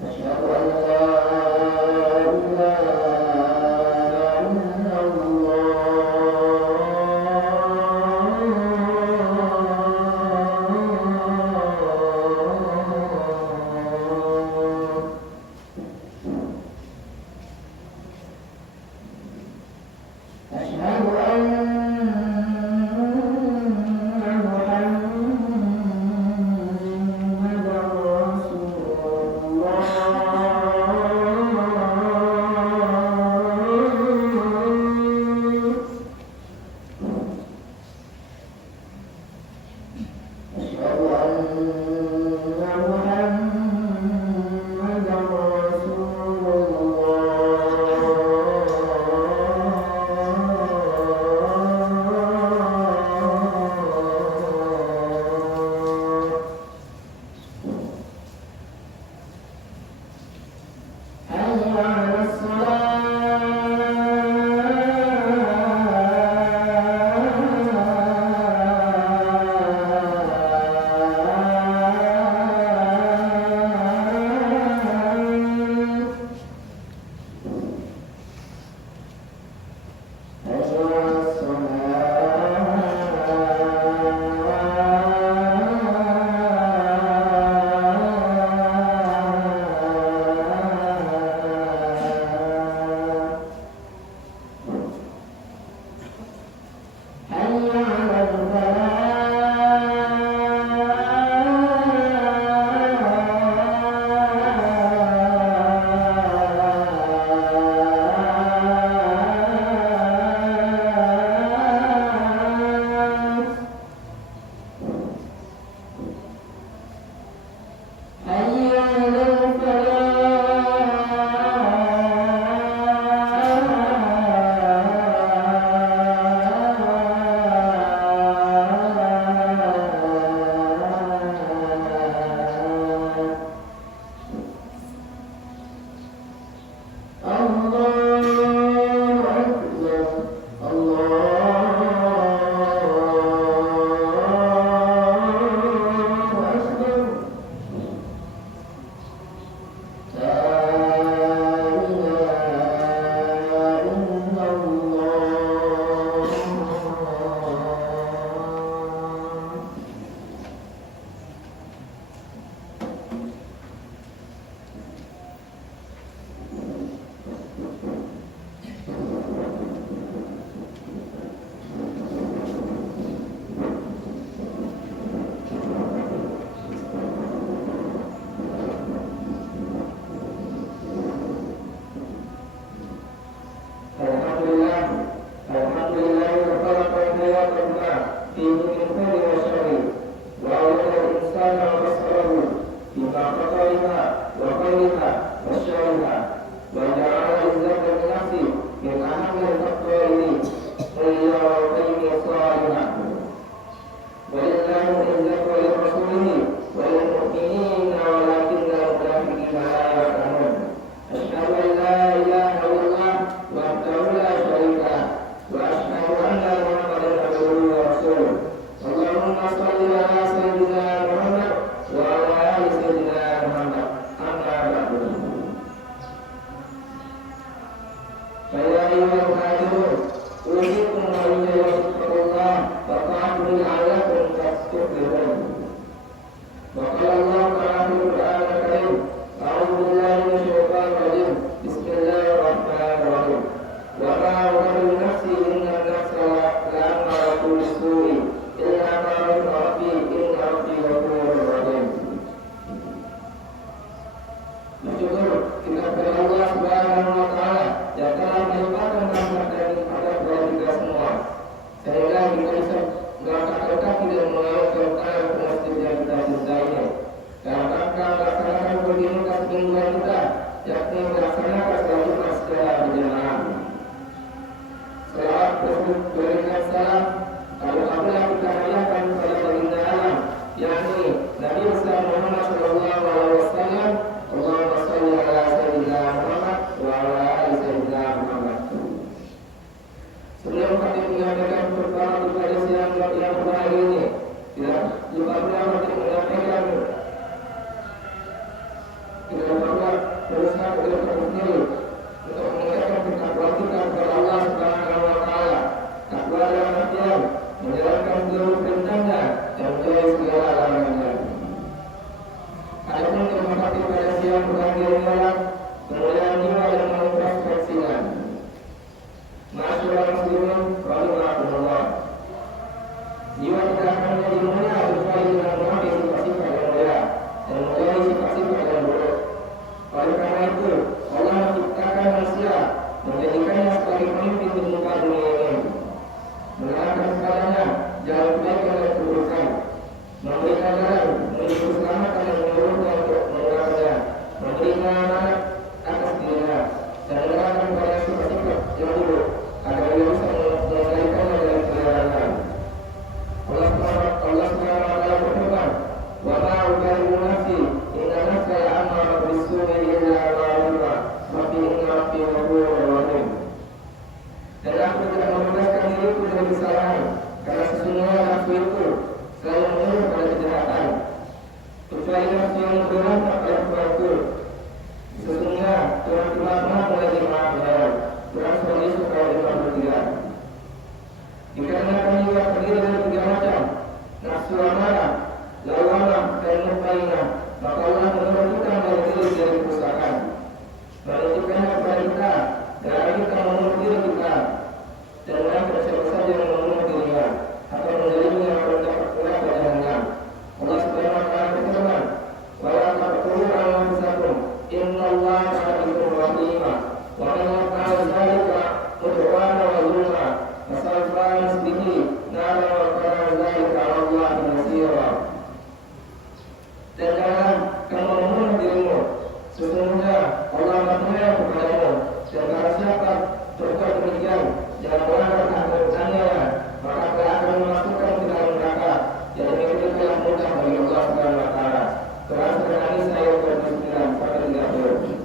أشهد أن لا إله إلا الله. أشهد أن محمدا رسول الله. أشهد أن محمدا رسول الله. حي على الصلاة. حي على الصلاة. حي على الفلاح. حي على الفلاح. الله أكبر. الله أكبر. لا إله إلا الله. Alhamdulillah, alhamdulillah wa fi kulli khairin wa sharrin wa awwala al-insana wa nasarahu bima qadariha wa khairiha wa sharriha wa ja'ala izzata min nafsi min ahammi al-aqwali illa wa qaymi salihah wa lillahi izzatu wa li rasulihi wa lil mu'minina walakinna al-munafiqina la ya'lamun. Asyhadu an la ilaha illallah wahdahu la syarika lah wa asyhadu anna Muhammadan abduhu wa rasuluh. Allahumma shalli ala sayyidina Muhammad wa ala ali sayyidina Muhammad. Amma ba'du. Ya ayyuhal hadirin, usikum wa iyyakum wa ta'budu la'allakum tuflihun. Wa qala Allah ta'ala fil Qur'an al-Karim, a'udzu billahi minasy syaithanir rajim. Bismillahirrahmanirrahim. Wa ma ubarri'u nafsi inna an-nafsa la'ammaratun bis-su'i illa ma rahima rabbi inna rabbi ghafurur rahim. Bersyukur kita kepada Allah Subhanahu wa taala yang telah melimpahkan rahmat dan nikmat kepada kita semua, sehingga kita bisa melangkahkan kaki dan mengalir ke masjid yang kita cintai. Dalam rangka melaksanakan rutinitas mingguan kita, yakni melaksanakan salat Jumat secara berjamaah. Selawat berikan salam, kalau apabila kita hadirkan salat baginda alam, yakni Nabi besar Muhammad sallallahu alaihi wasallam. Allahumma shalli ala kepada kita sendiri untuk meningkatkan ketakwaan kita kepada Allah Subhanahu wa taala. Takwa dalam artian menjalankan seluruh perintahnya dan menjauhi segala larangannya. Adapun keempatnya pada siang bergantian malam, kemuliaan jiwa yang mengintrospeksinya. Ma'asyiral muslimin rahimakumullah. Jiwa tidak akan menjadi mulia kecuali dengan mengambil sifat-sifat yang mulia dan menjauhi sifat-sifat yang buruk. Oleh karena itu, Allah menciptakan manusia, menjadikannya sebagai pemimpin di muka dunia ini, menerangkan kepadanya jalan kebaikan dan keburukan, memberikan jalan menuju keselamatan dan menyuruhnya untuk menggunakannya, memberinya amanat atas dirinya, dan menerangkan kepada sifat-sifat yang buruk agar dia bisa mengendalikannya dari keliharan. Allah Subhanahu wa taala berfirman, "Wa ma ubari'u nafsi, inna nafsa la'amara bis-su'i illa ma rahima, rabbi inna rabbi ghafurur rahim." Dan aku tidak membebaskan diriku dari kesalahan, karena sesungguhnya nafsu itu selalu menyuruh pada kejahatan, kecuali nafsu yang berontak pada Tuhanku. Sesungguhnya Tuhan Maha Pengasih Maha Penyayang. Quran Surah Yusuf ayat 53. Dikarenakan jiwa terdiri dari tiga macam, nafsu amarah, lawanah, dan mutmainnah, maka Allah menentukan dari diri dari kerusakan, menunjukkannya kepada kita, dan kita membunuh diri kita, dan mengangkat siapa saja yang membunuh dirinya, atau menjadinya mendapat neraka jahanam. Allah Subhanahu wa taala berfirman, "Wa la taqtulu anfusakum, innallaha sadiqur rahimah, wa man yaf'al dzalika udwana wa zulma, fasawfa nuslihi nara wa kana dzalika 'ala Allahi yasira." Dan jangan kamu membunuh dirimu, sesungguhnya Allah Maha kepadamu, dan barang siapa berbuat demikian jangan melanggar kehendaknya, maka Allah akan memasukkan ke dalam neraka. Jadi itu telah mudah bagi Allah Subhanahu wa taala. Quran Surah An-Nisa ayat 29-30.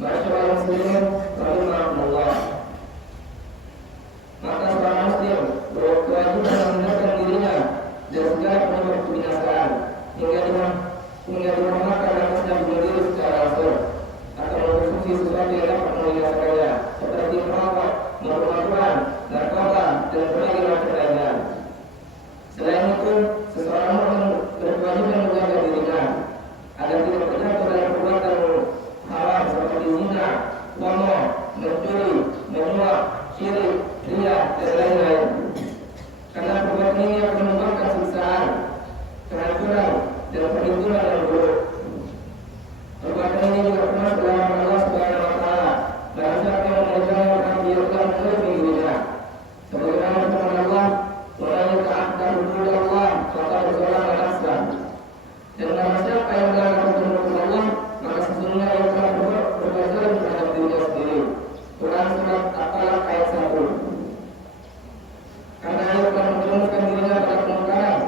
Ma'asyiral muslimin rahimakumullah. Maka seorang muslim berkewajiban menghindarkan dirinya dari segala penyebab kebinasaan hingga dimakan dan sedang berdiri secara langsung atau mengkonsumsi sesuatu yang dapat membinasakannya seperti merokok, mabuk-mabukan, narkoba, dan berbagai macam lainnya. Selain itu, seseorang mukmin berkewajiban menjaga dirinya agar tidak terjatuh dalam perbuatan haram seperti zina, bohong, mencuri, menyuap, syirik, riya, dan lain-lain. Karena perbuatan ini akan menyebabkan siksaan, kehancuran, dan perhitungan yang buruk. Perbuatan ini juga pernah dalam Allah Subhanahu wa taala, barang siapa yang mengerjakan akan diakan oleh dirinya. Sebagaimana firman Allah, "Wa man yata'adda hududallah faqad zalama nafsah." Dan barang siapa yang melanggar hukum Allah, maka sesungguhnya ia telah berbuat zalim terhadap dirinya sendiri. Quran Surat At-Talaq ayat 1. Karena ia telah menjerumuskan dirinya pada kemungkaran,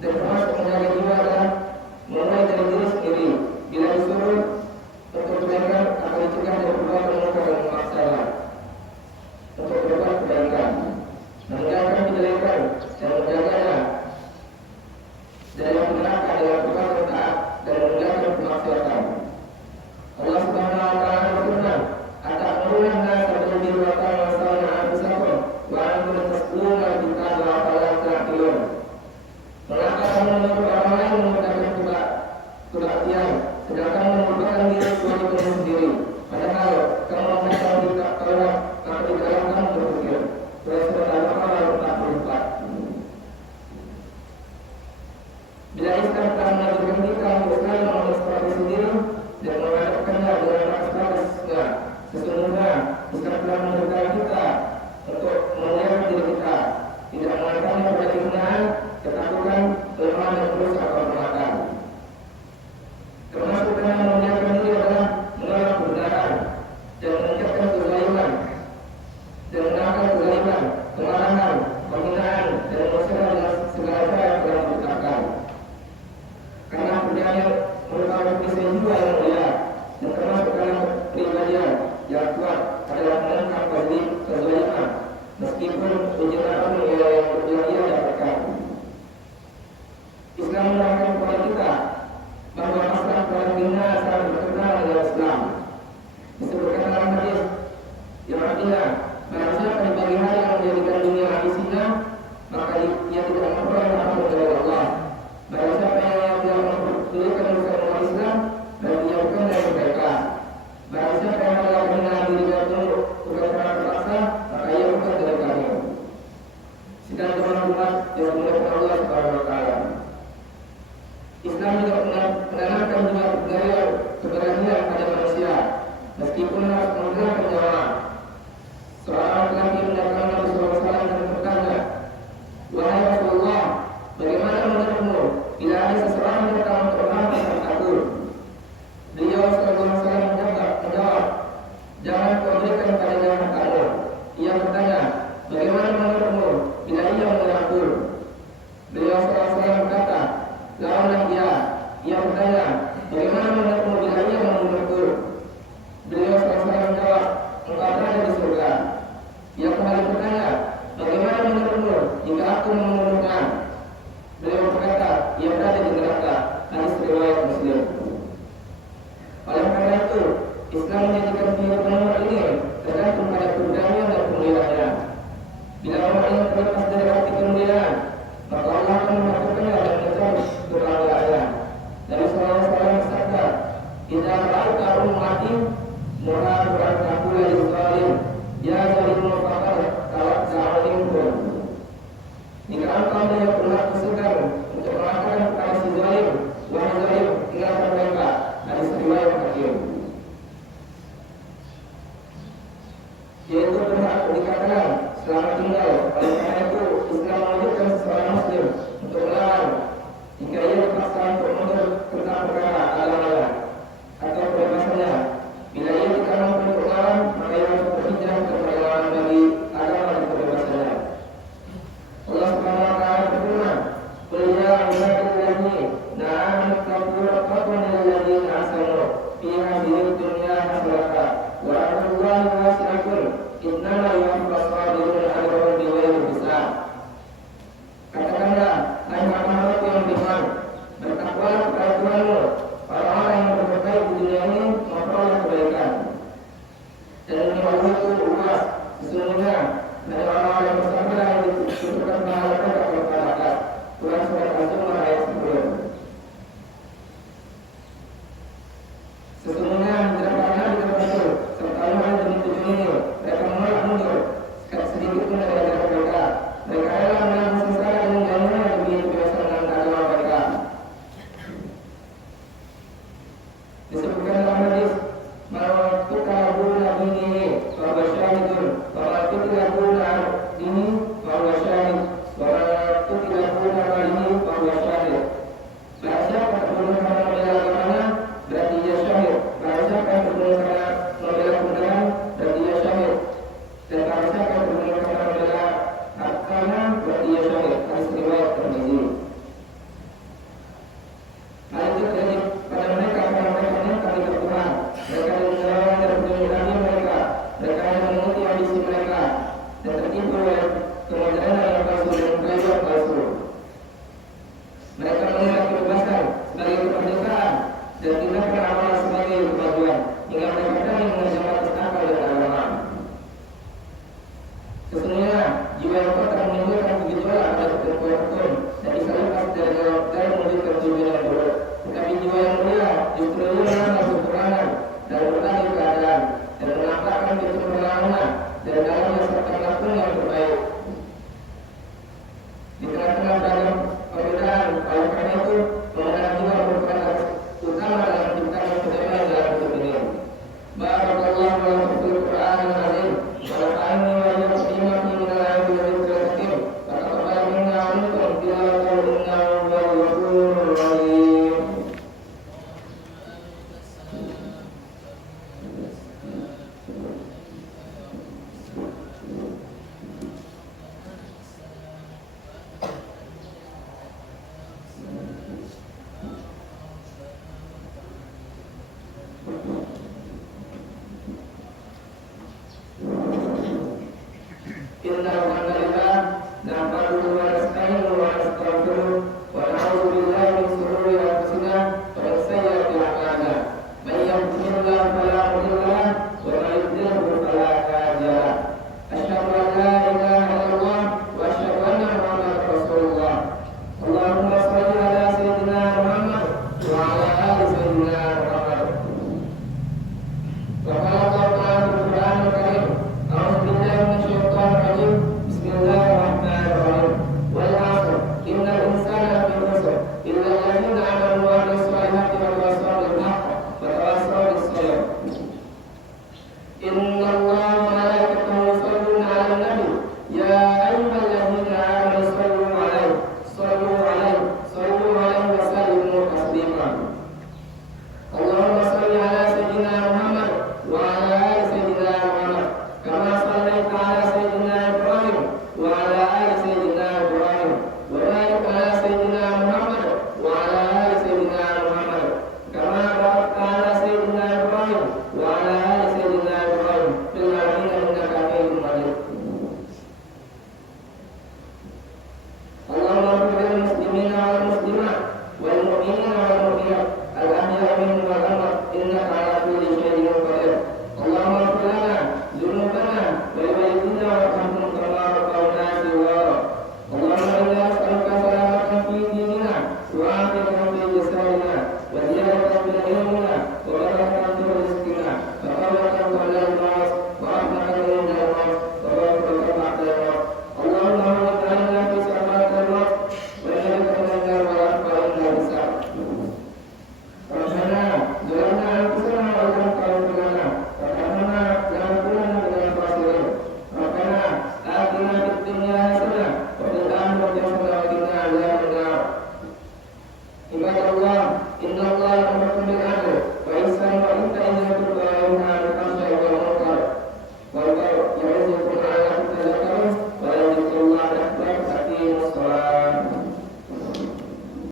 dan termasuk menjaga jiwa adalah mulai dari diri sendiri. Bila disuruh untuk kebaikan atau dicegah dari perbuatan munkar dan maksiat, untuk berbuat kebaikan, meninggalkan kejelekan dan menjaganya dari yang neraka dengan perbuatan taat dan meninggalkan kemaksiatan. Allah Subhanahu wa taala berfirman, "Atamuruna an-nasa bil-birri wa tansawna anfusakum wa antum tatluna al-kitaba afala ta'qilun." Mengapa kamu menyuruh orang lain mengerjakan kebaktian, sedangkan melupakan diri kewajiban sendiri? Padahal kamu membaca kitab Taurat, maka di dalam kamu berpikir. Surat Al-Baqarah ayat 44. Bila Islam telah menjadikan Islam menulis profesi sendiri dan menghadapkannya dengan praktis-praktisnya, sesungguhnya Islam telah mengajarkan kita untuk memuliakan diri kita, tidak mengatakannya pada kehinaan, ketakutan, kelemahan dan dosa atau kelemahan. Termasuk dengan memuliakan diri adalah menolak kebenaran dan meningkatkan kezaliman dan menangkal kezaliman, kemarahan, penghinaan dan musyrah dengan segala cara yang telah ditetapkan. Karena kemudiannya merupakan prinsip jiwa yang mulia dan termasuk dalam kepribadian yang kuat adalah menangkal kezaliman meskipun kebenaran yang ia dapatkan. Islam menerangkan kepada kita bahwa masalah keluarga sangat berkenaan dengan Islam. dunia. Barang siapa di pagi hari yang menjadikan dunia ambisinya, maka ia tidak memperoleh apa dari Allah. Barang siapa yang tidak mempedulikan urusan umat Islam, berarti ia bukan dari mereka. Barang siapa yang melakukan mengenal dirinya untuk bukan karena terpaksa, maka ia bukan dari kami. Sidang teman-teman yang dimuliakan Allah Subhanahu wa Ta'ala. Islam juga menanamkan juga budaya keberanian pada manusia, meskipun harus menggunakan nyawa. Seorang laki mendatangi Nabi SAW dan bertanya, "Wahai Rasulullah, bagaimana menurutmu bila ada seseorang yang datang untuk menghambat aku?" Beliau SAW menjawab, "Jangan kau berikan padanya hartamu." Ia bertanya, "Bagaimana menurutmu bila ia mengganggu?" Beliau SAW berkata, "Lawanlah dia." Ia bertanya, "Bagaimana menurutmu bila ia membunuhku?" Beliau SAW menjawab, "Engkau berada di surga." Ia kembali bertanya, "Bagaimana menurutmu jika aku membunuhnya?" Beliau berkata, "Ia berada di neraka." Hadis riwayat Muslim. Oleh karena itu, Islam menjadikan kehidupan umat ini tergantung pada keberanian dan kemuliaannya. Bila umat ini terlepas dari arti kemuliaan, maka Allah akan melakukannya dan mencabut keberaniannya. Nabi SAW bersabda, "Idza ra'aita ummati muhajiran taqula lil-zalim, ya zalimu faqad talaqqa minkum." Jika engkau melihat umat segan untuk mengatakan kepada si zalim, "Wahai zalim, tinggalkan mereka." Hadis riwayat Hakim. Yaitu berhak dikatakan selamat tinggal. Oleh karena itu, Islam mewajibkan seorang Muslim untuk melawan jika ia dipaksa untuk mundur tentang perkara agama atau kebebasannya. Bila ia tidak mampu untuk melawan, maka ia harus berhijrah ke perlawanan bagi agama dan kebebasannya. Allah Subhanahu wa Ta'ala berfirman, "Qul ya ibadalladzina na'amanu taqullaha rabbakum lilladzina ahsanu fi hadhihi dunya hasanatan wa ardullahi wasi'atun innama yuwaffas sabiruna ajrahum bighairi hisab." Katakanlah, hai hamba-Hambaku yang beriman, bertakwalah kepada Tuhanmu. Orang-orang yang berbaik di dunia ini memperoleh kebaikan. Dan ini Allah itu luas, sesungguhnya dari orang-orang yang bersabar yang ditentukan pahala mereka kepada Tuhan surat Al-Zumar ayat 10. Sesungguhnya tidak pernah diterpasul serta Allah demi tujuan ini mereka menolak mundur sedikit pun dari agama mereka. Mereka adalah menanggung sengsara dan menjauhnya demi kebebasan dan agama mereka. Disebutkan dalam hadis, "Ma'tuqabuna dinihi wa basyahidun wa ma'tuqabuna dini wa basyahid wa ma'tuqabuna dini wa basyahid." Barang siapa terbunuh karena membela agamanya, berarti ia syahid. Barang siapa yang terbunuh karena membela kebenaran, berarti ia syahid. Dan barang siapa yang terbunuh karena membela hartanya, berarti ia syahid. Hadis riwayat Tirmidzi. Hal itu terjadi pada mereka karena mereka menyangka di Tuhan. Mereka menyerahkan dari penyembuhan mereka. Mereka yang mengikuti ambisi mereka dan tertipu oleh kemodernan yang palsu dan kehidupan palsu. Mereka mengira kebebasan sebagai kemerdekaan dan tindakan amalan sebagai kemajuan, hingga mereka berani mengerjakan atas akal dan agama. Sesungguhnya jiwa yang kotor menimbulkan gejolak pada ketentuan hukum dan bisa lepas dari mewujudkan tujuan yang buruk. Tetapi jiwa yang mulia justru ia menambah kekurangan dan berbagai keadaan dan menampakkan kesempurnaan dan dalamnya serta melakukan yang terbaik. Di tengah-tengah beragam perbedaan, oleh karena itu mengenal jiwa merupakan harus utama dalam menciptakan kedamaian dalam hidup ini. Barakallahu wa fil Qur'anil azim wa nafa'ani wa iyyakum bima fihi min al-ayati wa dhikril hakim. Wa taqabbal minna wa minkum tilawatahu innahu huwal ghafurur rahim. عباد الله إن الله